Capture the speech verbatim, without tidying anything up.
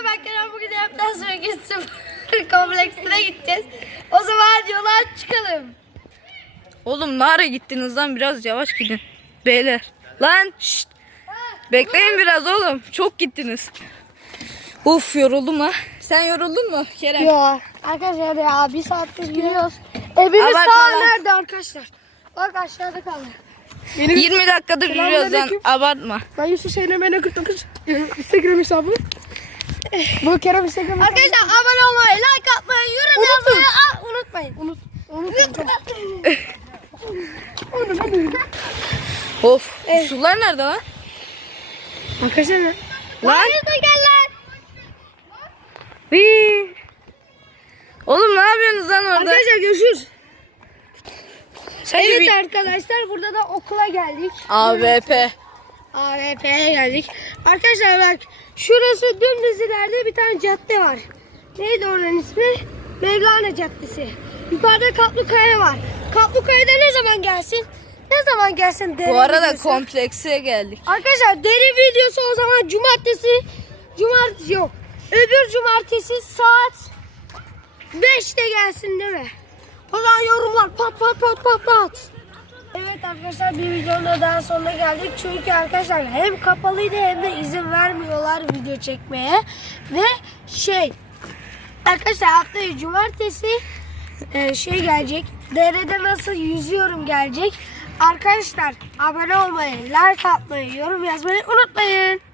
Arkadaşlar ben Kerem bugün yaptan sonra gittim. Kompleksine gideceğiz. O zaman yola çıkalım. Oğlum nereye gittiniz lan? Biraz yavaş gidin. Beyler. Lan şşt. Bekleyin biraz oğlum. Çok gittiniz. Uf yoruldum ha. Sen yoruldun mu Kerem? Ya arkadaşlar ya bir saattir yürüyoruz. Evimiz Abartma daha lan. nerede arkadaşlar? Bak aşağıda kaldı. yirmi dakikadır yürüyoruz lan. Selamünaleyküm. Abartma. Ben Yusuf Seylemene kırk dokuz Instagram hesabı. Bu Kerem Instagram hesabı. Arkadaşlar abone olmayı, like atmayı, yorum yazmayı aa, unutmayın. Unut. Unut. Unut. Hadi. Of. Sular nerede lan? Arkadaşlar ne? Lan. Hayırdır gel lan. Hii. Oğlum ne yapıyorsunuz lan orada? Arkadaşlar görüşürüz. Sence Evet bir- arkadaşlar burada da okula geldik. A V P. A V P'ye geldik. Arkadaşlar bak şurası dümdüz ileride bir tane cadde var. Neydi oranın ismi? Mevlana Caddesi. Yukarıda Kaplıkaya var. Kaplıkaya'da ne zaman gelsin? Ne zaman gelsin deri Bu arada videosu? komplekse geldik. Arkadaşlar deri videosu o zaman cumartesi, cumartesi yok. Öbür cumartesi saat beşte gelsin değil mi? O zaman yorumlar pat pat pat pat pat. Evet arkadaşlar bir videonun daha sonuna geldik. Çünkü arkadaşlar hem kapalıydı hem de izin vermiyorlar video çekmeye. Ve şey arkadaşlar haftaya cumartesi e, şey gelecek. Derede nasıl yüzüyorum gelecek. Arkadaşlar abone olmayı, like atmayı, yorum yazmayı unutmayın.